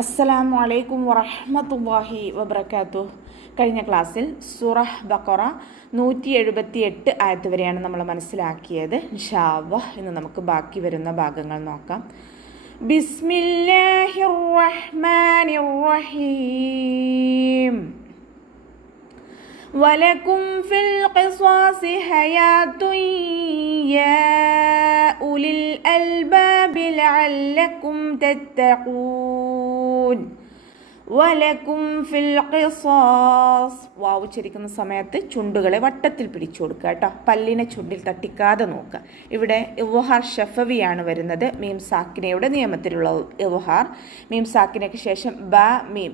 അസ്സലാമു അലൈക്കും വറഹ്മത്തുള്ളാഹി വബറകാതുഹു. കഴിഞ്ഞ ക്ലാസ്സിൽ സൂറഹ് ബഖറ 178 ആയത്ത് വരെയാണ് നമ്മൾ മനസ്സിലാക്കിയത്. ഇൻഷാ അല്ലാഹ് ഇന്ന് നമുക്ക് ബാക്കി വരുന്ന ഭാഗങ്ങൾ നോക്കാം. ബിസ്മില്ലാഹിർ റഹ്മാനിർ റഹീം. വലക്കും ഫിൽ ഖിസാസി ഹയാത്തുൻ യാ ഉലിൽ അൽബാബി ലഅല്ലക്കും തത്തഖൂൻ. വലക്കും ഫിൽ ഖിസാസ്. വാവ് ഉച്ചരിക്കുന്ന സമയത്ത് ചുണ്ടുകളെ വട്ടത്തിൽ പിടിച്ചു കൊടുക്കുക കേട്ടോ. പല്ലിനെ ചുണ്ടിൽ തട്ടിക്കാതെ നോക്കുക. ഇവിടെ ഇവ്ഹാർ ഷഫവിയാണ് വരുന്നത്. മീം സാക്കിനയുടെ നിയമത്തിലുള്ള ഇവ്ഹാർ. മീം സാക്കിനയ്ക്ക് ശേഷം ബ മീം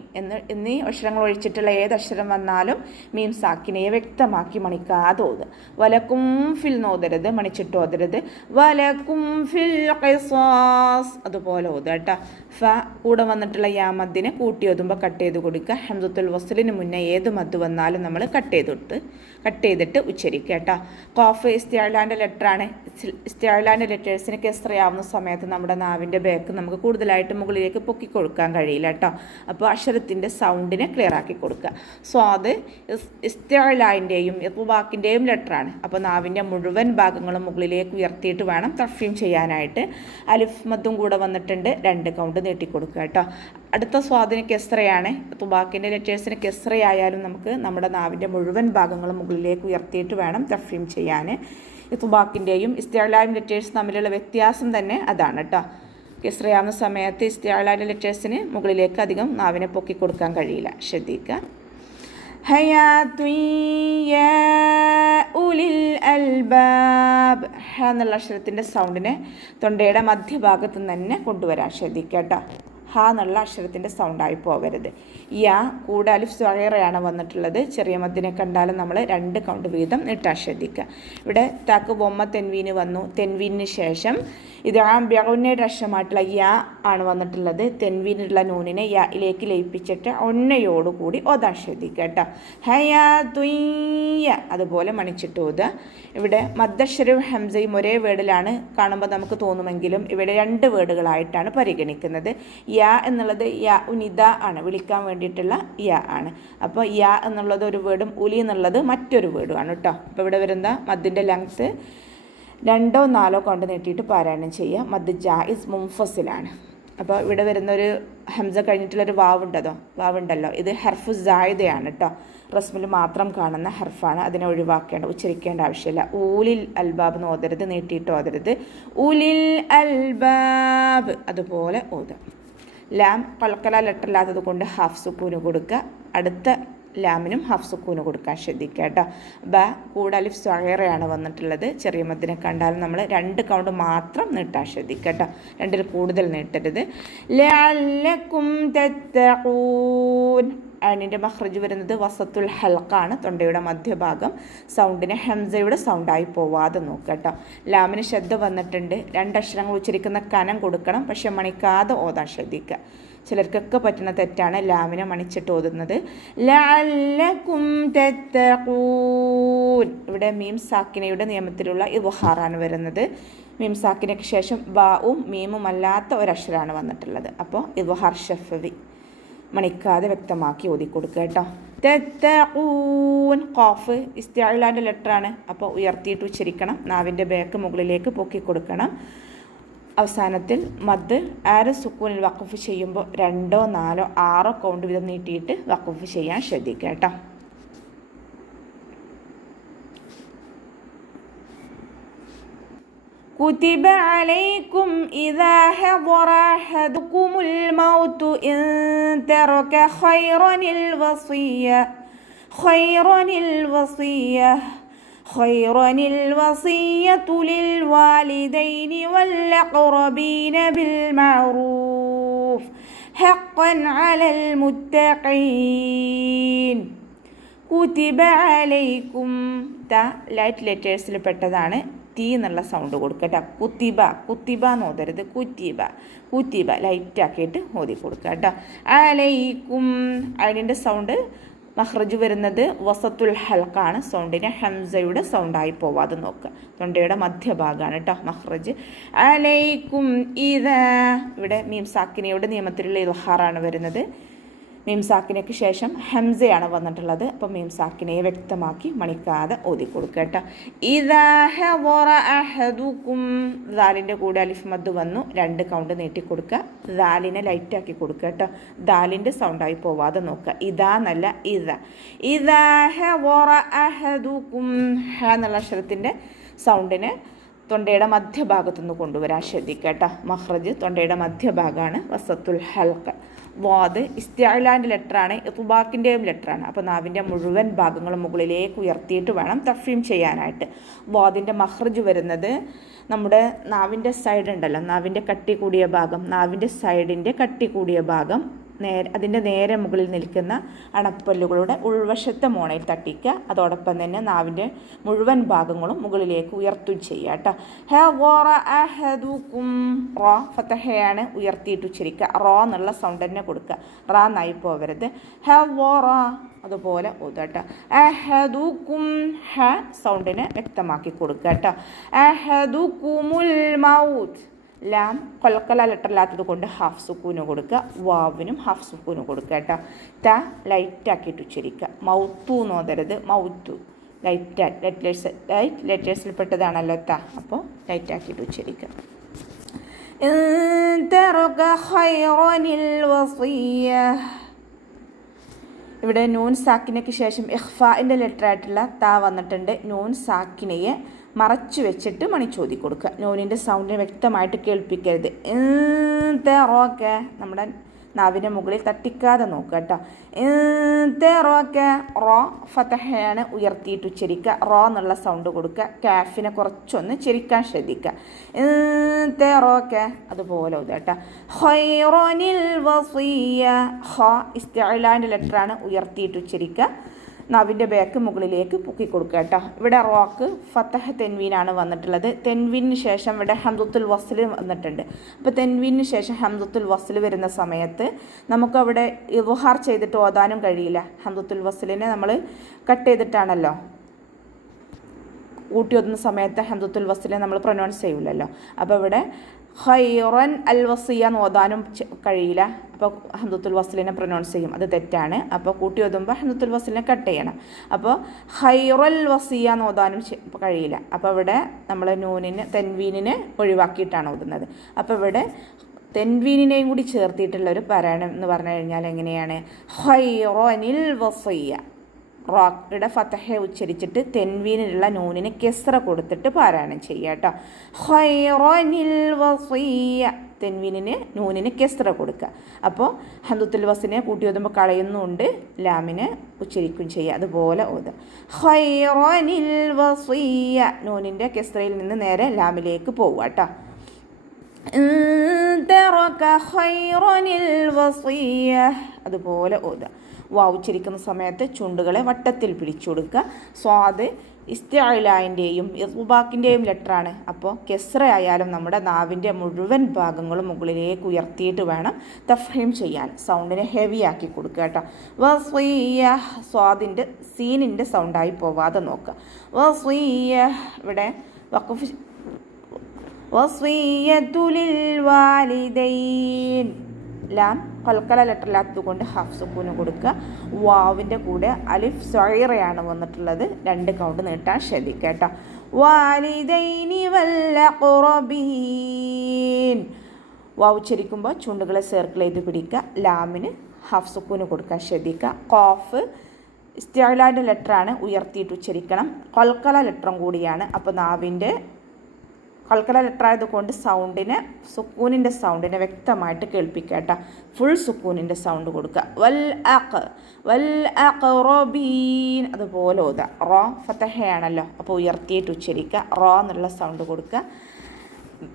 എന്നീ അക്ഷരങ്ങൾ ഒഴിച്ചിട്ടുള്ള ഏത് അക്ഷരം വന്നാലും മീം സാക്കിനയെ വ്യക്തമാക്കി മണിക്കാതെ ഓതുക. വലക്കും ഫിൽ നോതരുത്, മണിച്ചിട്ട് ഓതരുത്. വലക്കും ഫിൽ ഖിസാസ് അതുപോലെ ഓതുക കേട്ടോ. ഫ കൂടെ വന്നിട്ടുള്ള യാമദ്ദിനെ കൂട്ടി ഓതുമ്പോൾ കട്ട് ചെയ്ത് കൊടുക്കുക. ഹംസത്തുൽ വസ്ലിന് മുന്നേ ഏത് മദ് വന്നാലും നമ്മൾ കട്ട് ചെയ്തിട്ട് ഉച്ചരിക്കുക കേട്ടോ. ഖാഫ് ഇസ്തിഅലാൻ്റെ ലെറ്ററാണ്. ഇസ്തിഅലാൻ്റെ ലെറ്റേഴ്സിന് കെസ്റയാവുന്ന സമയത്ത് നമ്മുടെ നാവിൻ്റെ ബാക്ക് നമുക്ക് കൂടുതലായിട്ട് മുകളിലേക്ക് പൊക്കി കൊടുക്കാൻ കഴിയില്ല കേട്ടോ. അപ്പോൾ അക്ഷരത്തിൻ്റെ സൗണ്ടിനെ ക്ലിയർ ആക്കി കൊടുക്കുക. സ്വാദ് ഇസ്തിഅലാൻ്റെയും ഇത്ബാക്കിൻ്റെയും ലെറ്ററാണ്. അപ്പോൾ നാവിൻ്റെ മുഴുവൻ ഭാഗങ്ങളും മുകളിലേക്ക് ഉയർത്തിയിട്ട് വേണം തഫ്ഹീം ചെയ്യാനായിട്ട്. അലിഫ് മദ്ദും കൂടെ വന്നിട്ടുണ്ട്, 2 കൗണ്ട് നീട്ടിക്കൊടുക്കുക കേട്ടോ. അടുത്ത സ്വാദിന് കെസ്റയാണ്. തുബാക്കിൻ്റെ ലെറ്റേഴ്സിന് കെസ്റയായാലും നമുക്ക് നമ്മുടെ നാവിൻ്റെ മുഴുവൻ ഭാഗങ്ങളും മുകളിലേക്ക് ഉയർത്തിയിട്ട് വേണം തഫ്ഹീം ചെയ്യാൻ. തുബാക്കിൻ്റെയും ഇസ്തിഅലാൻ്റെ ലെറ്റേഴ്സ് തമ്മിലുള്ള വ്യത്യാസം തന്നെ അതാണ് കേട്ടോ. കെസ്റയാവുന്ന സമയത്ത് ഇസ്തിഅലാൻ്റെ ലെറ്റേഴ്സിന് മുകളിലേക്ക് അധികം നാവിനെ പൊക്കി കൊടുക്കാൻ കഴിയില്ല. ശ്രദ്ധിക്കുക. ഹയാത്തുൻ യാ ഉലിൽ അൽബാബ്. ഹ എന്നുള്ള അക്ഷരത്തിൻ്റെ സൗണ്ടിനെ തൊണ്ടയുടെ മധ്യഭാഗത്ത് തന്നെ കൊണ്ടുവരാൻ ശ്രദ്ധിക്കുക കേട്ടോ. ഹ എന്നുള്ള അക്ഷരത്തിൻ്റെ സൗണ്ടായി പോകരുത്. യാ കൂടെ അലിഫ് സ്വഗീറയാണ് വന്നിട്ടുള്ളത്. ചെറിയ മദ്ദിനെ കണ്ടാലും നമ്മൾ 2 കൗണ്ട് വീതം നീട്ടാൻ ശ്രദ്ധിക്കുക. ഇവിടെ താക്ക് ബൊമ്മ തെൻവീന് വന്നു. തെൻവീനിന് ശേഷം ഇത് ബ്യൗനയുടെ അക്ഷരമായിട്ടുള്ള യാ ആണ് വന്നിട്ടുള്ളത്. തെൻവീനുള്ള നൂനിനെ യായിലേക്ക് ലയിപ്പിച്ചിട്ട് ഒന്നയോടുകൂടി ഓതാൻ ശ്രദ്ധിക്കുക കേട്ടോ. ഹയാതുയ്യ അതുപോലെ മണിച്ചിട്ട് ഓതുക. ഇവിടെ മദ്ദക്ഷരവും ഹംസയും ഒരേ വേർഡിലാണ് കാണുമ്പോൾ നമുക്ക് തോന്നുമെങ്കിലും ഇവിടെ 2 വേർഡുകളായിട്ടാണ് പരിഗണിക്കുന്നത്. യാ എന്നുള്ളത് യാ ഉനിദ ആണ്, വിളിക്കാൻ വേണ്ടിയിട്ടുള്ള യാ ആണ്. അപ്പോൾ യാ എന്നുള്ളത് ഒരു വേർഡും ഉലി എന്നുള്ളത് മറ്റൊരു വേർഡും ആണ് കേട്ടോ. അപ്പോൾ ഇവിടെ വരുന്ന മദ്ദിൻ്റെ ലെങ്ത്ത് 2 or 4 കൊണ്ട് നീട്ടിയിട്ട് പാരായണം ചെയ്യുക. മദ് ജായിസ് മുൻഫസിലാണ്. അപ്പോൾ ഇവിടെ വരുന്നൊരു ഹംസ കഴിഞ്ഞിട്ടുള്ളൊരു വാവുണ്ടല്ലോ, ഇത് ഹർഫു സായിദയാണ് കേട്ടോ. റസ്മിൽ മാത്രം കാണുന്ന ഹർഫാണ്. അതിനെ ഉച്ചരിക്കേണ്ട ആവശ്യമില്ല. ഊലിൽ അൽബാബ് എന്ന് ഓതരുത്, നീട്ടിയിട്ട് ഓതരുത്. ഉലിൽ അൽബാബ് അതുപോലെ ഓതുക. ലാം കൽക്കല ലെറ്റർ ഇല്ലാത്തത് കൊണ്ട് ഹാഫ് സുക്കൂന് കൊടുക്കുക. അടുത്ത ലാമിനും ഹാഫ് സുക്കൂന് കൊടുക്കാൻ ശ്രദ്ധിക്കുക കേട്ടോ. ബ കൂടെ അലിഫ് സ്വഗീറയാണ് വന്നിട്ടുള്ളത്. ചെറിയ മദ്ദിനെ കണ്ടാലും നമ്മൾ 2 കൗണ്ട് മാത്രം നീട്ടാൻ ശ്രദ്ധിക്കുക കേട്ടോ. 2ൽ കൂടുതൽ നീട്ടരുത്. ലഅല്ലക്കും തത്തഖൂൻ. അതിൻ്റെ മഖ്റജ് വരുന്നത് വസത്തുൽ ഹൽക്കാണ്, തൊണ്ടയുടെ മധ്യഭാഗം. സൗണ്ടിനെ ഹംസയുടെ സൗണ്ടായി പോവാതെ നോക്കുക കേട്ടോ. ലാമിന് ശബ്ദം വന്നിട്ടുണ്ട്. 2 അക്ഷരങ്ങൾ ഉച്ചരിക്കുന്ന കനം കൊടുക്കണം, പക്ഷെ മണിക്കാതെ ഓതാൻ ശ്രദ്ധിക്കുക. ചിലർക്കൊക്കെ പറ്റുന്ന തെറ്റാണ് ലാമിനെ മണിച്ചിട്ട് ഓതുന്നത്. ലഅല്ലക്കും തത്തഖൂൻ. ഇവിടെ മീം സാക്കിനയുടെ നിയമത്തിലുള്ള ഇദ്ഹാറാണ് വരുന്നത്. മീം സാക്കിനയ്ക്ക് ശേഷം ബാവും മീമും അല്ലാത്ത ഒരക്ഷരമാണ് വന്നിട്ടുള്ളത്. അപ്പോൾ ഇദ്ഹാർ ഷഫവി മണിക്കാതെ വ്യക്തമാക്കി ഓതിക്കൊടുക്കുക കേട്ടോ. തത്തഖൂൻ. ഖാഫ് ഇസ്തിഅലാൻ്റെ ലെറ്ററാണ്. അപ്പോൾ ഉയർത്തിയിട്ട് ഉച്ചരിക്കണം. നാവിൻ്റെ ബാക്ക് മുകളിലേക്ക് പൊക്കി കൊടുക്കണം. അവസാനത്തിൽ മദ് സുക്കൂനിൽ വഖഫ് ചെയ്യുമ്പോൾ 2 or 4 or 6 കൗണ്ട് വീതം നീട്ടിയിട്ട് വഖഫ് ചെയ്യാൻ ശ്രദ്ധിക്കുക കേട്ടോ. كتب عليكم إذا حضر أحدكم الموت إن ترك خيرا الوصية للوالدين والأقربين بالمعروف حقا على المتقين. കുതിബ അലൈക്കും. ലൈറ്റ് ലെറ്റേഴ്സിൽ പെട്ടതാണ്. തീ എന്നുള്ള സൗണ്ട് കൊടുക്കട്ടെ. കുത്തിബ എന്ന് ഓതരുത്. കുത്തിബ ലൈറ്റാക്കിയിട്ട് ഓതി കൊടുക്കുക കേട്ടോ. അലൈക്കും. അതിൻ്റെ സൗണ്ട് മഖ്റജ് വരുന്നത് വസത്തുൽ ഹൽക്കാണ്. സൗണ്ടിന് ഹംസയുടെ സൗണ്ടായി പോവാതെ നോക്കുക. തൊണ്ടയുടെ മധ്യഭാഗമാണ് കേട്ടോ മഖ്റജ്. അലൈക്കും ഇദാ, ഇവിടെ മീം സാക്കിനയുടെ നിയമത്തിലുള്ള ഇൽഹാറാണ് വരുന്നത്. മീം സാക്കിനയ്ക്ക് ശേഷം ഹംസയാണ് വന്നിട്ടുള്ളത്. അപ്പം മീം സാക്കിനയെ വ്യക്തമാക്കി മണിക്കാതെ ഓതി കൊടുക്കുക കേട്ടോ. ഇദാ ഹദറ അഹദുക്കും, ദാലിൻ്റെ കൂടെ അലിഫ് മദ് വന്നു, 2 കൗണ്ട് നീട്ടി കൊടുക്കുക. ദാലിനെ ലൈറ്റാക്കി കൊടുക്കുക കേട്ടോ. ദാലിൻ്റെ സൗണ്ടായി പോവാതെ നോക്കുക. ഇതാ എന്നല്ല ഇദാ. ഇദാ ഹദറ അഹദുക്കും, ഹ എന്നുള്ള അക്ഷരത്തിൻ്റെ സൗണ്ടിനെ തൊണ്ടയുടെ മധ്യഭാഗത്തുനിന്ന് കൊണ്ടുവരാൻ ശ്രദ്ധിക്കുക കേട്ടോ. മഖ്റജ് തൊണ്ടയുടെ മധ്യഭാഗമാണ് വസത്തുൽ ഹൽക്ക്. വാദ് ഇസ്തിഅലാൻ്റെ ലെറ്ററാണ്, ഇത്ബാക്കിൻ്റെയും ലെറ്ററാണ്. അപ്പോൾ നാവിൻ്റെ മുഴുവൻ ഭാഗങ്ങളും മുകളിലേക്ക് ഉയർത്തിയിട്ട് വേണം തഫ്ഹീം ചെയ്യാനായിട്ട്. വാദിൻ്റെ മഖ്റജ് വരുന്നത് നമ്മുടെ നാവിൻ്റെ സൈഡ് ഉണ്ടല്ലോ, നാവിൻ്റെ കട്ടി കൂടിയ ഭാഗം, നാവിൻ്റെ സൈഡിൻ്റെ കട്ടി കൂടിയ ഭാഗം അതിൻ്റെ നേരെ മുകളിൽ നിൽക്കുന്ന അണപ്പല്ലുകളുടെ ഉൾവശത്തെ മോണയിൽ തട്ടിക്കുക. അതോടൊപ്പം തന്നെ നാവിൻ്റെ മുഴുവൻ ഭാഗങ്ങളും മുകളിലേക്ക് ഉയർത്തും ചെയ്യുക കേട്ടോ. ഹദറ അഹദുക്കും, റോ ഫതഹയാണ്, ഉയർത്തിയിട്ട് ഉച്ചരിക്കുക. റോ എന്നുള്ള സൗണ്ട് തന്നെ കൊടുക്കുക. റാ നായി പോവരുത്. ഹദറ അതുപോലെ ഓതാട്ടോ. അഹദുക്കും, ഹ സൗണ്ടിനെ വ്യക്തമാക്കി കൊടുക്കുക കേട്ടോ. അഹദുക്കുമുൽ മൗത്ത്, ലാം കൊൽക്കല ലെറ്ററില്ലാത്തത് കൊണ്ട് ഹാഫ് സുക്കൂന് കൊടുക്കുക. വാവിനും ഹാഫ് സുക്കൂന് കൊടുക്കുക കേട്ടോ. ത ലൈറ്റാക്കിയിട്ട് ഉച്ചരിക്കുക. മൗത്തു എന്നോതരുത്, മൗത്തു. ലൈറ്റ് ലെറ്റേഴ്സിൽ പെട്ടതാണല്ലോ ത, അപ്പോൾ ലൈറ്റാക്കിയിട്ട് ഉച്ചരിക്കുക. ഇവിടെ നൂൻ സാക്കിനയ്ക്ക് ശേഷം ഇഖ്ഫാഇൻ്റെ ലെറ്ററായിട്ടുള്ള ത വന്നിട്ടുണ്ട്. നൂൻ സാക്കിനയെ മറച്ചു വെച്ചിട്ട് മണിച്ചോതി കൊടുക്കുക. നൂനിൻ്റെ സൗണ്ടിനെ വ്യക്തമായിട്ട് കേൾപ്പിക്കരുത്. റോക്കെ നമ്മുടെ നാവിൻ്റെ മുകളിൽ തട്ടിക്കാതെ നോക്കുക കേട്ടോ. റോക്കെ, റോ ഫതഹയാണ്, ഉയർത്തിയിട്ട് ഉച്ചരിക്കുക. റോ എന്നുള്ള സൗണ്ട് കൊടുക്കുക. കാഫിനെ കുറച്ചൊന്ന് ചെരിക്കാൻ ശ്രദ്ധിക്കുക. റോക്കെ അതുപോലെ ഓതുക കേട്ടോ. ഖൈറനിൽ വസിയ, ഹ ഇസ്തിഅലാൻ്റെ ലെറ്ററാണ്, ഉയർത്തിയിട്ട് ഉച്ചരിക്കുക. നാവിൻ്റെ ബാക്ക് മുകളിലേക്ക് പൊക്കി കൊടുക്കുക കേട്ടോ. ഇവിടെ റോക്ക് ഫതഹ തെൻവീനാണ് വന്നിട്ടുള്ളത്. തെൻവീനിന് ശേഷം ഇവിടെ ഹംദത്തുൽ വസ്ൽ വന്നിട്ടുണ്ട്. അപ്പോൾ തെൻവീനിന് ശേഷം ഹംദത്തുൽ വസ്ൽ വരുന്ന സമയത്ത് നമുക്കവിടെ ഇദ്ഹാർ ചെയ്തിട്ട് ഓതാനും കഴിയില്ല. ഹംദത്തുൽ വസ്ലിനെ നമ്മൾ കട്ട് ചെയ്തിട്ടാണല്ലോ കൂട്ടി ഓതുന്ന സമയത്ത് ഹംദത്തുൽ വസ്ലിനെ നമ്മൾ പ്രൊനൗൺസ് ചെയ്യില്ലല്ലോ. അപ്പോൾ ഇവിടെ ഖൈറൻ അൽ വസിയ എന്ന് ഓതാനും കഴിയില്ല. അപ്പോൾ ഹംദത്തുൽ വസ്ലിനെ പ്രൊനൗൺസ് ചെയ്യും, അത് തെറ്റാണ്. അപ്പോൾ കൂട്ടി ഓതുമ്പോൾ ഹംദത്തുൽ വസ്ലിനെ കട്ട് ചെയ്യണം. അപ്പോൾ ഖൈറൽ വസിയ എന്ന് ഓതാനും കഴിയില്ല. അപ്പോൾ ഇവിടെ നമ്മൾ നൂനിന് തെൻവീനിനെ ഒഴിവാക്കിയിട്ടാണ് ഓതുന്നത്. അപ്പോൾ ഇവിടെ തെൻവീനിനെയും കൂടി ചേർത്തിട്ടുള്ള ഒരു പാരായണം എന്ന് പറഞ്ഞു കഴിഞ്ഞാൽ എങ്ങനെയാണ്? ഖൈറനിൽ വസിയ, റോയുടെ ഫതഹ ഉച്ചരിച്ചിട്ട് തെൻവീനിലുള്ള നൂനിന് കെസ്റ കൊടുത്തിട്ട് പാരായണം ചെയ്യുക കേട്ടോ. ഖൈറനിൽ വസിയ, തെൻവീനിന് നൂനിന് കെസ്റ കൊടുക്കുക. അപ്പോൾ ഹംദത്തുൽ വസ്ലിനെ കൂട്ടി ഓതുമ്പോൾ കളയുന്നുണ്ട്, ലാമിനെ ഉച്ചരിക്കും ചെയ്യുക. അതുപോലെ ഓതുക. ഖൈറനിൽ വസിയ, നൂനിൻ്റെ കെസ്റയിൽ നിന്ന് നേരെ ലാമിലേക്ക് പോവുക കേട്ടോ. ഖൈറനിൽ വസിയ അതുപോലെ ഓതുക. വാവ് ഉച്ചരിക്കുന്ന സമയത്ത് ചുണ്ടുകളെ വട്ടത്തിൽ പിടിച്ചു കൊടുക്കുക. സ്വാദ് ഇസ്തിഅലാൻ്റെയും ഇത്ബാക്കിൻ്റെയും ലെറ്ററാണ്. അപ്പോൾ കെസ്റ ആയാലും നമ്മുടെ നാവിൻ്റെ മുഴുവൻ ഭാഗങ്ങളും മുകളിലേക്ക് ഉയർത്തിയിട്ട് വേണം തഫ്ഹീം ചെയ്യാൻ. സൗണ്ടിനെ ഹെവി ആക്കി കൊടുക്കുക കേട്ടോ. വസിയ, സ്വാദിൻ്റെ സീനിൻ്റെ സൗണ്ടായി പോവാതെ നോക്കുക. വസിയ, ഇവിടെ വഖഫ് വസിയത്തുലിൽ വാലിദൈൻ, ലാം കൽക്കല ലെറ്ററില്ലാത്തത് കൊണ്ട് ഹാഫ് സുക്കൂന് കൊടുക്കുക. വാവിൻ്റെ കൂടെ അലിഫ് സൈറയാണ് വന്നിട്ടുള്ളത്, 2 കൗണ്ട് നീട്ടാൻ ശ്രദ്ധിക്കുക കേട്ടോ. വാലിദൈനി വല്ലഖറബീൻ, വാവ് ഉച്ചരിക്കുമ്പോൾ ചുണ്ടുകളെ സർക്കിൾ ചെയ്ത് പിടിക്കുക. ലാമിന് ഹാഫ് സുക്കൂന് കൊടുക്കാൻ ശ്രദ്ധിക്കുക. ഖാഫ് ഇസ്തിഅലാൻ്റെ ലെറ്ററാണ്, ഉയർത്തിയിട്ട് ഉച്ചരിക്കണം. കൽക്കല ലെറ്ററും കൂടിയാണ്. അപ്പോൾ നാവിൻ്റെ കൽക്കല ലെറ്റർ ആയതുകൊണ്ട് സൗണ്ടിനെ സുക്കൂനിൻ്റെ സൗണ്ടിനെ വ്യക്തമായിട്ട് കേൾപ്പിക്കുക കേട്ടോ. ഫുൾ സുക്കൂനിൻ്റെ സൗണ്ട് കൊടുക്കുക. വൽ അഖറബീൻ അതുപോലെ ഓതുക. റോ ഫതഹയാണല്ലോ, അപ്പോൾ ഉയർത്തിയിട്ട് ഉച്ചരിക്കുക. റോ എന്നുള്ള സൗണ്ട് കൊടുക്കുക.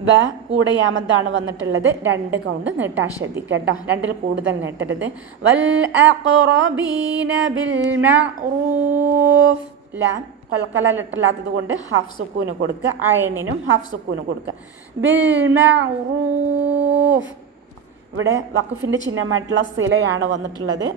ബ കൂടെ യാമത്താണ് വന്നിട്ടുള്ളത്, 2 കൗണ്ട് നീട്ടാൻ ശ്രദ്ധിക്കുക കേട്ടോ. 2ൽ കൂടുതൽ നീട്ടരുത്. വൽ അഖറബീന ബിൽ മഅറൂഫ്, ലാം കൽക്കല ലെറ്ററില്ലാത്തത് കൊണ്ട് ഹാഫ് സുക്കൂന് കൊടുക്കുക. അയനിനും ഹാഫ് സുക്കൂന് കൊടുക്കുക. ബിൽ മഅറൂഫ്, ഇവിടെ വഖഫിൻ്റെ ചിഹ്നമായിട്ടുള്ള സിലയാണ് വന്നിട്ടുള്ളത്.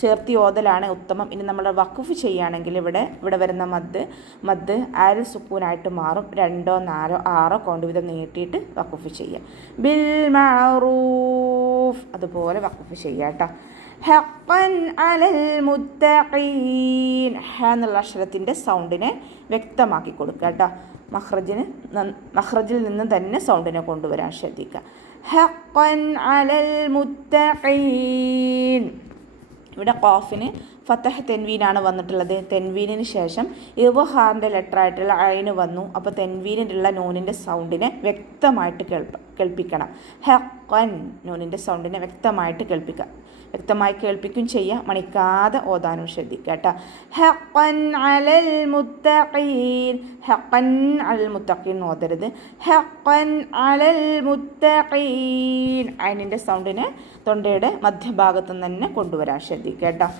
ചേർത്തി ഓതലാണ് ഉത്തമം. ഇനി നമ്മൾ വഖഫ് ചെയ്യുകയാണെങ്കിൽ ഇവിടെ വരുന്ന മദ് ആരിൽ സുക്കൂനായിട്ട് മാറും. 2, 4, 6 കൗണ്ട് വീതം നീട്ടിയിട്ട് വഖഫ് ചെയ്യുക. ബിൽ മഅറൂഫ് അതുപോലെ വഖഫ് ചെയ്യുക കേട്ടോ. ഹഖൻ അലൽ മുത്തഖീൻ എന്നുള്ള അക്ഷരത്തിൻ്റെ സൗണ്ടിനെ വ്യക്തമാക്കി കൊടുക്കുക കേട്ടോ. മഖ്റജിൽ നിന്ന് തന്നെ സൗണ്ടിനെ കൊണ്ടുവരാൻ ശ്രദ്ധിക്കുക. ഹഖൻ അലൽ മുത്തഖീൻ. ഇവിടെ ഖാഫിന് ഫതഹ് തെൻവീനാണ് വന്നിട്ടുള്ളത്. തെൻവീനിന് ശേഷം ഇദ്ഹാറിൻ്റെ ലെറ്റർ ആയിട്ടുള്ള ഐന് വന്നു. അപ്പോൾ തെൻവീനിലുള്ള നൂനിൻ്റെ സൗണ്ടിനെ വ്യക്തമായിട്ട് കേൾപ്പിക്കണം. ഹഖൻ നൂനിൻ്റെ സൗണ്ടിനെ വ്യക്തമായിട്ട് വ്യക്തമായി കേൾപ്പിക്കും ചെയ്യുക. മണിക്കാതെ ഓതാനും ശ്രദ്ധിക്കുക കേട്ടോ. ഹഖൻ അലൽ മുത്തഖീൻ. ഹഖൻ അലൽ മുത്തഖീൻ ഓതരുത്. ഹഖൻ അലൽ മുത്തഖീൻ. ഐനിൻ്റെ സൗണ്ടിനെ തൊണ്ടയുടെ മധ്യഭാഗത്തു നിന്ന് തന്നെ കൊണ്ടുവരാൻ ശ്രദ്ധിക്കുക കേട്ടോ.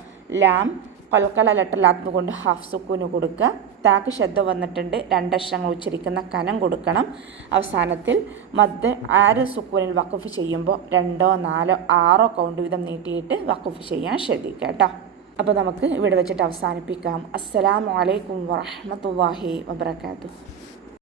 ലാം കൽക്കല ലെറ്ററിലാത്തു കൊണ്ട് ഹാഫ് സുക്കൂന് കൊടുക്കുക. താക്ക് ശബ്ദ വന്നിട്ടുണ്ട്. 2 അക്ഷരങ്ങൾ ഉച്ചരിക്കുന്ന കനം കൊടുക്കണം. അവസാനത്തിൽ മദ് ആര് സുക്കൂനിൽ വഖഫ് ചെയ്യുമ്പോൾ 2, 4, 6 കൗണ്ട് വീതം നീട്ടിയിട്ട് വഖഫ് ചെയ്യാൻ ശ്രദ്ധിക്കുക കേട്ടോ. അപ്പോൾ നമുക്ക് ഇവിടെ വെച്ചിട്ട് അവസാനിപ്പിക്കാം. അസ്സലാമു അലൈക്കും വറഹ്മത്തുള്ളാഹി വബറകാതുഹു.